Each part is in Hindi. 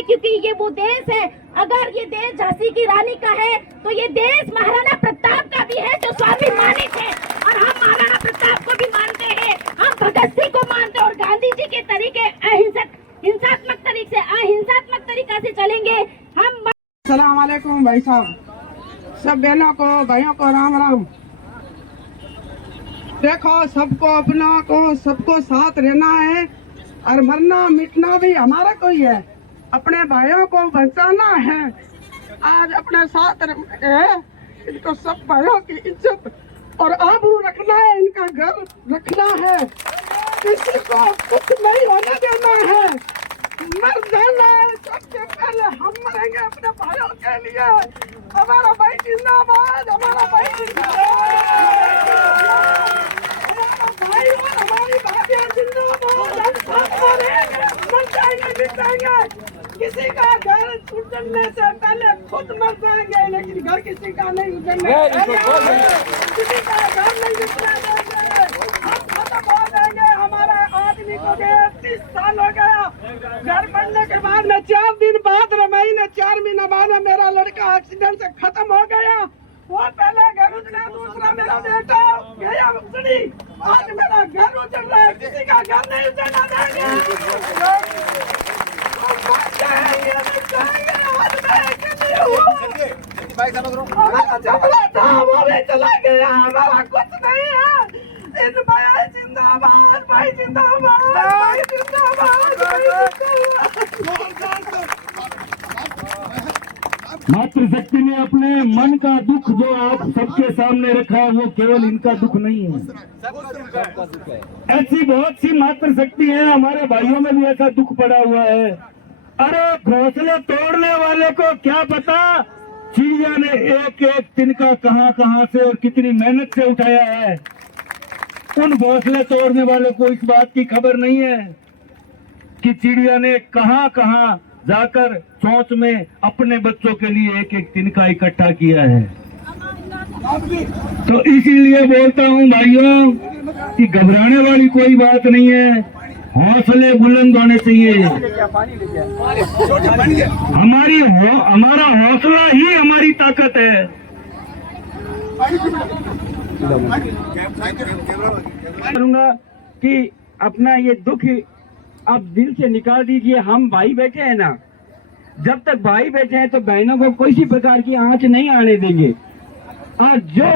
करेंगे, क्योंकि ये वो देश है। अगर ये देश झांसी की रानी का है तो ये देश महाराणा प्रताप का भी है, जो स्वाभिमानी थे। और हम महाराणा प्रताप को भी मानते हैं, हम भगत सिंह को मानते हैं, और गांधी जी के तरीके हिंसात्मक तरीका से चलेंगे हम। अस्सलाम वालेकुम भाई साहब, सब बहनों को भाइयों को राम राम। देखो, सबको अपना को सबको साथ रहना है और मरना मिटना भी हमारा कोई है। अपने भाइयों को बचाना है, आज अपने साथ है। इनको सब भाइयों की इज्जत और आबरू रखना है, इनका घर रखना है, किसी को कुछ नहीं होने देना है। मर जाना है, सबसे पहले हम मरेंगे अपने भाइयों के लिए। हमारा भाई जिंदाबाद, हमारा भाई जिंदाबाद, हमारा भाई और हमारी भाभी जिंदाबाद। हम सब मरेंगे, मर जाएंगे, मिट जाएंगे। किसी का घर उजड़ने से पहले खुद मर जाएंगे, लेकिन घर किसी का नहीं उजड़ने, किसी का घर नहीं बिखरा देंगे। हम खत्म हो जाएंगे। हमारे आदमी को 30 साल हो गया घर बनने के बाद में 4 दिन बाद, महीने 4 महीने बाद मेरा लड़का एक्सीडेंट से खत्म हो गया। वो पहले घर उजड़ा, दूसरा मेरा बेटा गया उजड़ी, आज मेरा घर उजड़ रहा है। किसी का घर नहीं उजड़ना देंगे। हमारा झगड़ा था, वो भी चला गया, हमारा कुछ नहीं है। इन भाई जिंदाबाद, भाई जिंदाबाद, भाई जिंदाबाद, मातृशक्ति ने अपने मन का दुख जो आप सबके सामने रखा है, वो केवल इनका दुख नहीं है, ऐसी बहुत सी मातृशक्ति है। हमारे भाइयों में भी ऐसा दुख पड़ा हुआ है। अरे घोंसले तोड़ने वाले को क्या पता चिड़िया ने एक एक तिनका कहां से और कितनी मेहनत से उठाया है। उन घोंसले तोड़ने वालों को इस बात की खबर नहीं है कि चिड़िया ने कहां जाकर चोंच में अपने बच्चों के लिए एक एक तिनका इकट्ठा किया है। तो इसीलिए बोलता हूं भाइयों कि घबराने वाली कोई बात नहीं है, हौसले बुलंद होने चाहिए। हमारा हौसला ही हमारी ताकत है। करूंगा कि अपना ये दुख आप दिल से निकाल दीजिए। हम भाई बैठे हैं ना, जब तक भाई बैठे हैं तो बहनों को किसी प्रकार की आंच नहीं आने देंगे। और जो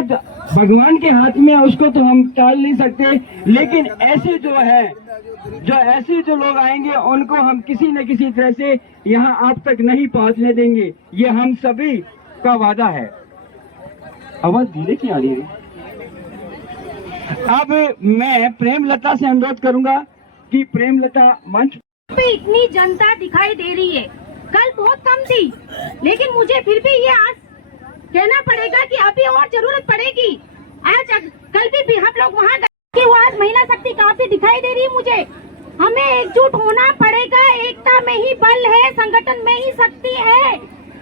भगवान के हाथ में है उसको तो हम टाल नहीं सकते, लेकिन ऐसे जो लोग आएंगे उनको हम किसी न किसी तरह से यहाँ आप तक नहीं पहुँचने देंगे। ये हम सभी का वादा है। आवाज धीरे की आ रही है। अब मैं प्रेमलता से अनुरोध करूंगा कि प्रेमलता मंच पे इतनी जनता दिखाई दे रही है, कल बहुत कम थी, लेकिन मुझे फिर भी ये आज कहना पड़ेगा कि अभी और जरूरत पड़ेगी। कल भी हम लोग वहाँ गए, आज महिला शक्ति काफी दिखाई दे रही है मुझे। हमें एकजुट होना पड़ेगा, एकता में ही बल है, संगठन में ही शक्ति है।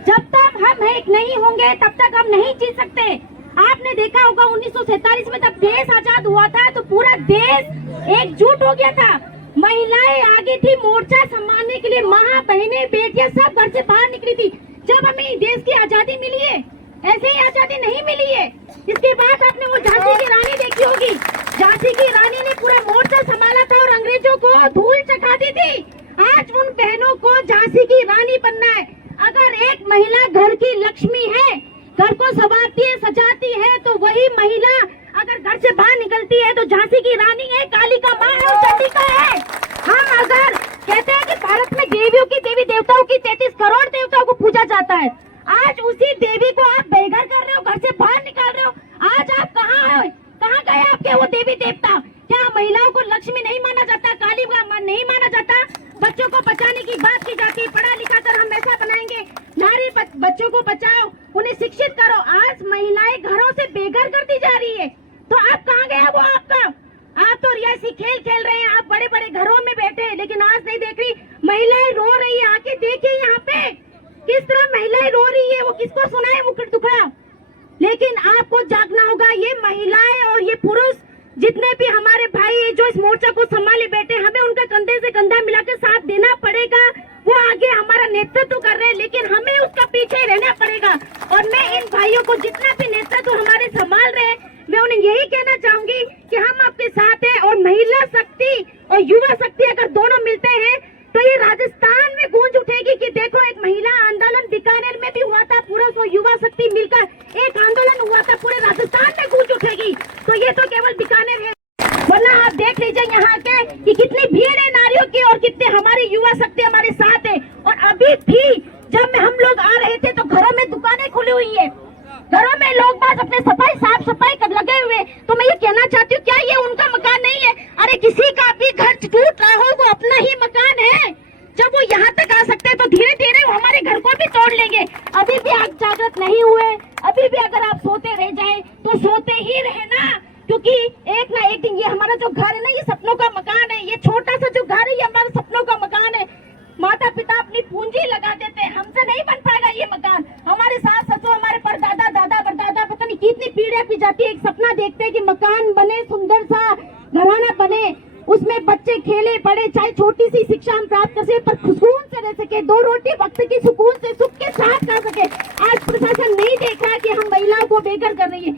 जब तक हम एक नहीं होंगे तब तक हम नहीं जीत सकते। आपने देखा होगा 1947 में जब देश आजाद हुआ था तो पूरा देश एकजुट हो गया था। महिलाएं आगे थी मोर्चा संभालने के लिए, माँ बहनें बेटियां सब घर से बाहर निकली थी। जब हमें देश की आजादी मिली है, ऐसे ही आजादी नहीं मिली है। इसके बाद आपने वो झांसी की रानी देखी होगी, झांसी की रानी ने पूरा मोर्चा संभाला था और अंग्रेजों को धूल चटा दी थी। आज उन बहनों को झांसी की रानी बनना है। अगर एक महिला घर की लक्ष्मी है, घर को संवारती है, सजाती है, तो वही महिला अगर घर से बाहर निकलती है तो झांसी की रानी है, कालिका माँ है, चंडिका है। हम अगर कहते हैं कि भारत में देवियों की, देवी देवताओं की 33 करोड़ देवताओं को पूजा जाता है, आज उसी देवी को आप बेघर कर रहे हो, घर से बाहर निकाल रहे हो। आज आप कहाँ गए आपके वो देवी देवता? क्या महिलाओं को लक्ष्मी नहीं माना जाता, काली का नहीं माना जाता? बच्चों को बचाने की बात की जाती है, पढ़ा लिखा कर हम ऐसा बनाएंगे, नारी बच्चों को बचाओ, उन्हें शिक्षित करो। आज महिलाएं घरों से बेघर करती जा रही है, तो आप कहाँ गया वो आपका? आप तो रियासी खेल खेल रहे हैं, आप बड़े बड़े घरों में बैठे हैं, लेकिन आज नहीं देख रही महिलाएं रो रही है। आके देखिए यहाँ पे किस तरह महिलाएं रो रही है, वो किसको सुनाए मुकुट दुखड़ा। लेकिन आपको जागना होगा। ये महिलाएं और ये पुरुष जितने भी हमारे भाई जो इस मोर्चा को संभाले बैठे, हमें उनका कंधे से कंधा मिलाकर साथ देना पड़ेगा। वो आगे हमारा नेतृत्व कर रहे हैं, लेकिन हमें उसका पीछे रहना पड़ेगा। और मैं इन भाइयों को जितना भी नेतृत्व हमारे संभाल रहे हैं, मैं उन्हें यही कहना चाहूंगी कि हम आपके साथ हैं। और महिला शक्ति और युवा शक्ति अगर दोनों मिलते हैं तो ये राजस्थान में गूंज उठेगी कि देखो एक महिला आंदोलन बीकानेर में भी हुआ था, पुरुष और युवा शक्ति मिलकर एक आंदोलन हुआ था, पूरे राजस्थान में गूंज उठेगी। तो ये तो केवल बीकानेर है, वरना आप देख लीजिए यहाँ के कि कितनी भीड़ है नारियों की और कितने हमारी युवा शक्ति हमारे साथ है। और अभी भी जब हम लोग आ रहे थे तो घरों में दुकानें खुली हुई है, घरों में लोग बात अपने साफ सफाई कर लगे हुए। तो मैं ये कहना चाहती हूँ, क्या ये उनका मकान नहीं है? अरे किसी का भी घर टूट रहा हो वो अपना ही मकान है। जब वो यहाँ तक आ सकते हैं तो धीरे धीरे वो हमारे घर को भी तोड़ लेंगे। अभी भी आप जागृत नहीं हुए, अभी भी अगर आप सोते रह जाए तो सोते ही रहे ना, क्योंकि एक ना एक दिन ये हमारा जो घर है ना, ये सपनों का मकान है। ये छोटा सा जो घर है ये हमारा सपनों का मकान है। माता पिता अपनी पूंजी लगा देते हैं, हमसे नहीं बन पाएगा ये मकान। हमारे सास ससुर, हमारे परदादा दादा परदादा पता नहीं कितनी पीढ़ियां की जाती है, एक सपना देखते हैं कि मकान बने, सुंदर सा घराना बने, उसमें बच्चे खेले पढ़े, चाहे छोटी सी शिक्षा हम प्राप्त कर सके पर सुकून से रह सके, 2 रोटी वक्त की सुकून से सुख के साथ खा सके। आज प्रशासन नहीं देख रहा कि हम महिलाओं को बेघर कर रही है।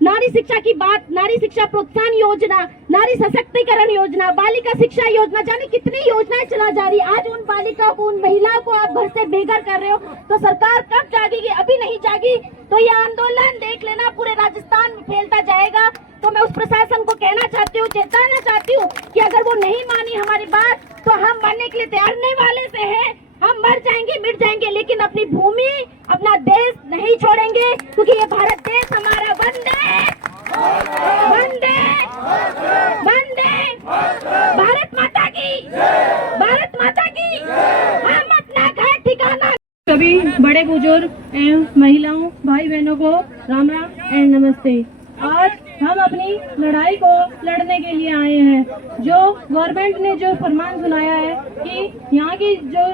नारी शिक्षा की बात, नारी शिक्षा प्रोत्साहन योजना, नारी सशक्तिकरण योजना, बालिका शिक्षा योजना, जाने कितनी योजनाएं चला जा रही। आज उन बालिकाओं को, उन महिलाओं को आप घर से बेघर कर रहे हो, तो सरकार कब जागेगी? अभी नहीं जागी तो ये आंदोलन देख लेना पूरे राजस्थान में फैलता जाएगा। तो मैं उस प्रशासन को कहना चाहती हूँ, चेताना चाहती हूँ कि अगर वो नहीं मानी हमारी बात तो हम मरने के लिए तैयार नहीं वाले से हैं। हम मर जाएंगे, मिट जाएंगे, लेकिन अपनी भूमि, अपना देश नहीं छोड़ेंगे, क्योंकि ये भारत देश हमारा। वंदे वंदे वंदे, भारत माता की, भारत माता की। हम अपना घर ठिकाना। सभी बड़े बुजुर्ग एवं महिलाओं, भाई बहनों को राम राम एंड नमस्ते। आज हम अपनी लड़ाई को लड़ने के लिए आए हैं। जो गवर्नमेंट ने जो फरमान सुनाया है कि यहाँ की जो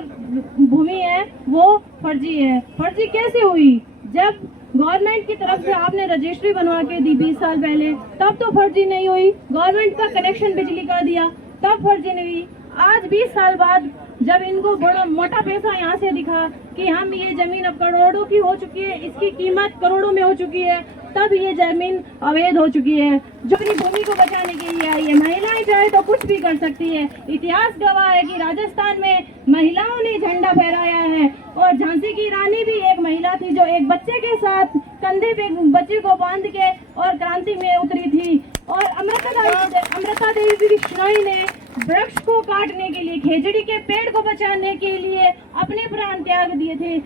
भूमि है वो फर्जी है। फर्जी कैसे हुई? जब गवर्नमेंट की तरफ से आपने रजिस्ट्री बनवा के दी 20 साल पहले, तब तो फर्जी नहीं हुई। गवर्नमेंट का कनेक्शन बिजली का दिया, तब फर्जी नहीं हुई। आज 20 साल बाद जब इनको बड़ा मोटा पैसा यहाँ से दिखा कि हम ये जमीन अब करोड़ों की हो चुकी है, इसकी कीमत करोड़ों में हो चुकी है, तब ये जमीन अवैध हो चुकी है। जो अपनी भूमि को बचाने के लिए आई है, महिलाएं चाहे तो कुछ भी कर सकती है। इतिहास गवाह है कि राजस्थान में महिलाओं ने झंडा फहराया है। और झांसी की रानी भी एक महिला थी जो एक बच्चे के साथ कंधे पे बच्चे को बांध के और क्रांति में उतरी थी। और अमृता देवी बिश्नोई ने वृक्ष को काटने के लिए, खेजड़ी के पेड़ को बचाने के लिए अपने प्राण त्याग दिए थे।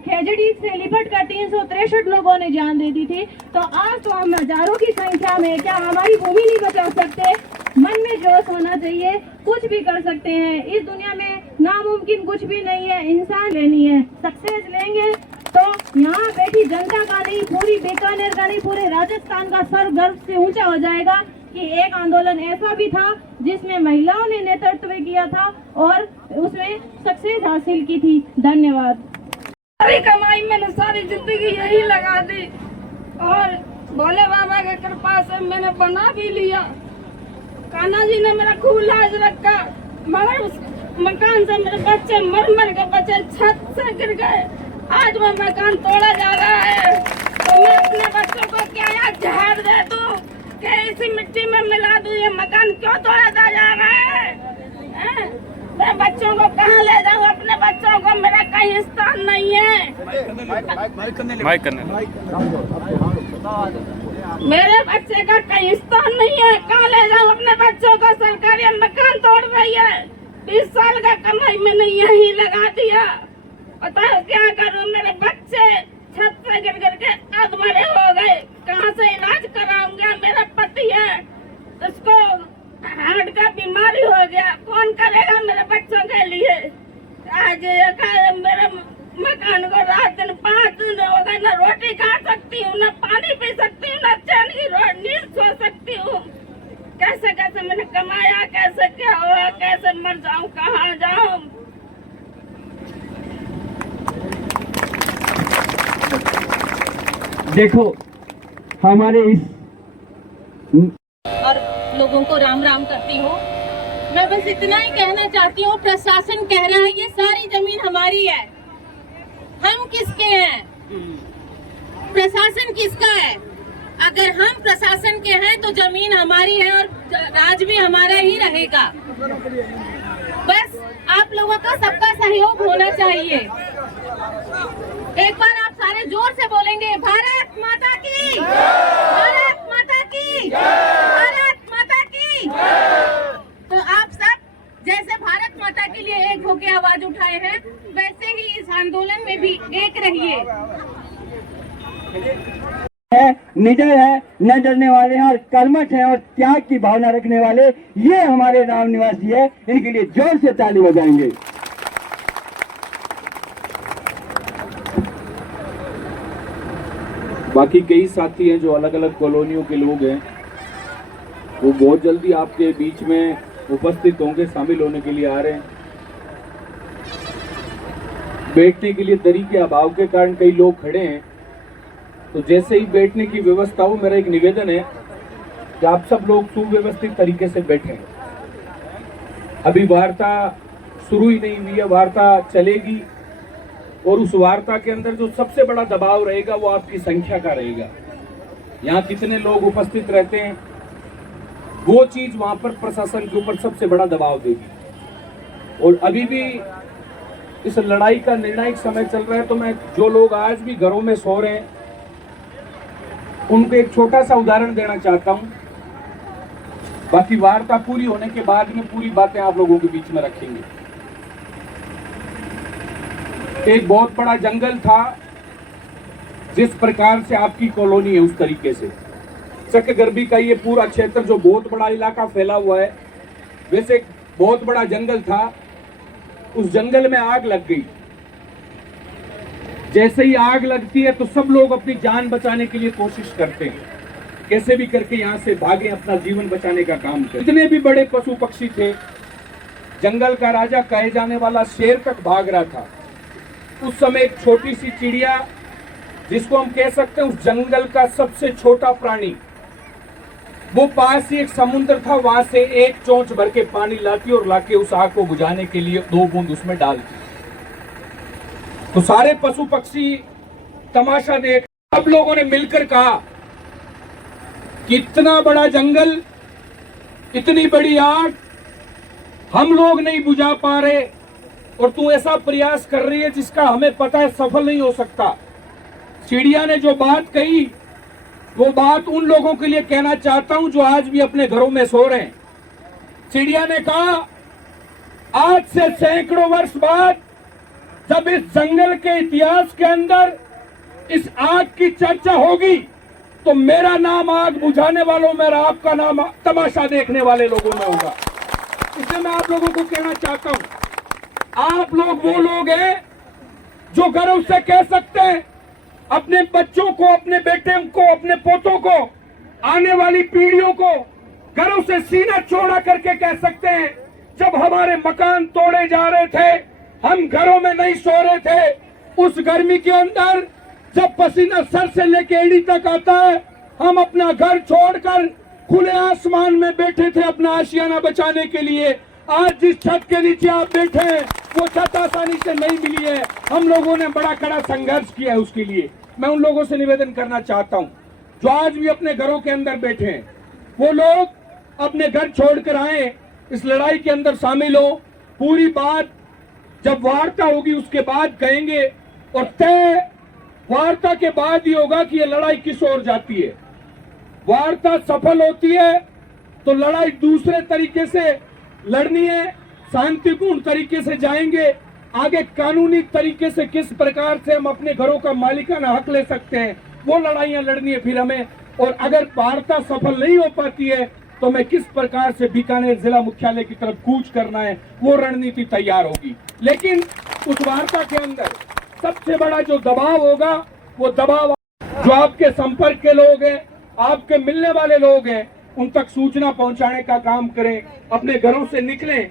खेजड़ी से लिपट कर 363 लोगों ने जान दे दी थी। तो आज तो हम हजारों की संख्या में क्या हमारी भूमि नहीं बचा सकते? मन में जोश होना चाहिए, कुछ भी कर सकते हैं। इस दुनिया में नामुमकिन कुछ भी नहीं है। इंसान लेनी है, सक्सेस लेंगे तो यहाँ बैठी जनता का नहीं, पूरी बीकानेर का नहीं, पूरे राजस्थान का सर गर्व से ऊंचा हो जाएगा कि एक आंदोलन ऐसा भी था जिसमें महिलाओं ने नेतृत्व किया था और उसमें सक्सेस हासिल की थी। धन्यवाद। सारी कमाई मैंने सारी जिंदगी यही लगा दी और भोले बाबा की कृपा से मैंने बना भी लिया। कान्हा जी ने मेरा खूब लाज रखा, मगर उस मकान से मेरे बच्चे मर मर के बच्चे छत से गिर गए। आज वो मकान तोड़ा जा रहा है तो मैं अपने बच्चों को क्या याद जहर दे दूं कि इसी मिट्टी में मिला दूं? ये मकान क्यों तोड़ा जा रहा है? मैं बच्चों को कहाँ ले जाऊँ? अपने बच्चों को मेरा कहीं स्थान नहीं है। मेरे बच्चे का कहीं स्थान नहीं है, कहाँ ले जाऊँ अपने बच्चों को? सरकारी मकान तोड़ रही है। 20 साल का कमाई मैंने यही लगा दिया, बताओ क्या करूँ? मेरे बच्चे छत से गिर गिर के अधमरे हो गए, कहाँ से इलाज कराऊंगा? मेरा पति है, उसको हार्ट का बीमारी हो गया, कौन करेगा मेरे बच्चों के लिए? आज मेरे मकान को रात दिन 5 दिन हो गए, न रोटी खा सकती हूँ, न पानी पी सकती हूँ, न चैन की नींद सो सकती हूँ। कैसे कैसे मैंने कमाया, कैसे क्या हुआ, कैसे मर जाऊँ, कहाँ जाऊँ? देखो हमारे इस और लोगों को राम राम करती हूँ। मैं बस इतना ही कहना चाहती हूँ, प्रशासन कह रहा है ये सारी जमीन हमारी है, हम किसके हैं? प्रशासन किसका है? अगर हम प्रशासन के हैं तो जमीन हमारी है और राज भी हमारा ही रहेगा। बस आप लोगों का सबका सहयोग होना चाहिए। एक बार आप सारे जोर से बोलेंगे, भारत माता की, भारत माता की, भारत माता की। तो आप सब जैसे भारत माता के लिए एक होकर आवाज उठाए हैं, वैसे ही इस आंदोलन में भी एक रहिए। है, निडर है, न डरने वाले हैं और कर्मठ हैं और त्याग की भावना रखने वाले, ये हमारे राम निवासी है। इनके लिए जोर से ताली बजाएंगे। बाकी कई साथी हैं जो अलग अलग कॉलोनियों के लोग हैं, वो बहुत जल्दी आपके बीच में उपस्थित होंगे, शामिल होने के लिए आ रहे हैं। बैठने के लिए दरी के अभाव के कारण कई लोग खड़े हैं, तो जैसे ही बैठने की व्यवस्था हो, मेरा एक निवेदन है कि आप सब लोग सुव्यवस्थित तरीके से बैठें। अभी वार्ता शुरू ही नहीं हुई है, वार्ता चलेगी और उस वार्ता के अंदर जो सबसे बड़ा दबाव रहेगा वो आपकी संख्या का रहेगा। यहाँ कितने लोग उपस्थित रहते हैं, वो चीज वहां पर प्रशासन के ऊपर सबसे बड़ा दबाव देगी। और अभी भी इस लड़ाई का निर्णायक समय चल रहा है, तो मैं जो लोग आज भी घरों में सो रहे हैं उनको एक छोटा सा उदाहरण देना चाहता हूं। बाकी वार्ता पूरी होने के बाद में पूरी बातें आप लोगों के बीच में रखेंगे। एक बहुत बड़ा जंगल था, जिस प्रकार से आपकी कॉलोनी है उस तरीके से चकगर्बी का ये पूरा क्षेत्र जो बहुत बड़ा इलाका फैला हुआ है, वैसे एक बहुत बड़ा जंगल था। उस जंगल में आग लग गई। जैसे ही आग लगती है तो सब लोग अपनी जान बचाने के लिए कोशिश करते हैं, कैसे भी करके यहाँ से भागे, अपना जीवन बचाने का काम करें। जितने भी बड़े पशु पक्षी थे, जंगल का राजा कहे जाने वाला शेर तक भाग रहा था। उस समय एक छोटी सी चिड़िया, जिसको हम कह सकते हैं उस जंगल का सबसे छोटा प्राणी, वो पास ही एक समुद्र था, वहां से एक चोंच भर के पानी लाती और लाके उस आग को बुझाने के लिए 2 बूंद उसमें डालती। तो सारे पशु पक्षी तमाशा देख, सब लोगों ने मिलकर कहा कि इतना बड़ा जंगल, इतनी बड़ी आग हम लोग नहीं बुझा पा रहे और तू ऐसा प्रयास कर रही है जिसका हमें पता है सफल नहीं हो सकता। चिड़िया ने जो बात कही, वो बात उन लोगों के लिए कहना चाहता हूं जो आज भी अपने घरों में सो रहे हैं। चिड़िया ने कहा, आज से सैकड़ों वर्ष बाद जब इस जंगल के इतिहास के अंदर इस आग की चर्चा होगी, तो मेरा नाम आग बुझाने वालों में, आपका नाम तमाशा देखने वाले लोगों में होगा। इसलिए मैं आप लोगों को कहना चाहता हूं, आप लोग वो लोग हैं जो गर्व से कह सकते हैं, अपने बच्चों को, अपने बेटे को, अपने पोतों को, आने वाली पीढ़ियों को गर्व से सीना चौड़ा करके कह सकते हैं, जब हमारे मकान तोड़े जा रहे थे, हम घरों में नहीं सो रहे थे, उस गर्मी के अंदर जब पसीना सर से लेके एड़ी तक आता है, हम अपना घर छोड़कर खुले आसमान में बैठे थे अपना आशियाना बचाने के लिए। आज जिस छत के नीचे आप बैठे हैं, वो छत आसानी से नहीं मिली है, हम लोगों ने बड़ा कड़ा संघर्ष किया है उसके लिए। मैं उन लोगों से निवेदन करना चाहता हूं जो आज भी अपने घरों के अंदर बैठे हैं, वो लोग अपने घर छोड़कर आए, इस लड़ाई के अंदर शामिल हो। पूरी बात जब वार्ता होगी उसके बाद कहेंगे, और तय वार्ता के बाद ही होगा कि ये लड़ाई किस ओर जाती है। वार्ता सफल होती है तो लड़ाई दूसरे तरीके से लड़नी है, शांतिपूर्ण तरीके से जाएंगे आगे। कानूनी तरीके से किस प्रकार से हम अपने घरों का मालिकाना हक ले सकते हैं, वो लड़ाइयां लड़नी है फिर हमें। और अगर वार्ता सफल नहीं हो पाती है तो हमें किस प्रकार से बीकानेर जिला मुख्यालय की तरफ कूच करना है, वो रणनीति तैयार होगी। लेकिन उस वार्ता के अंदर सबसे बड़ा जो दबाव होगा, वो दबाव जो आपके संपर्क के लोग हैं, आपके मिलने वाले लोग हैं, उन तक सूचना पहुंचाने का काम करें। अपने घरों से निकलें,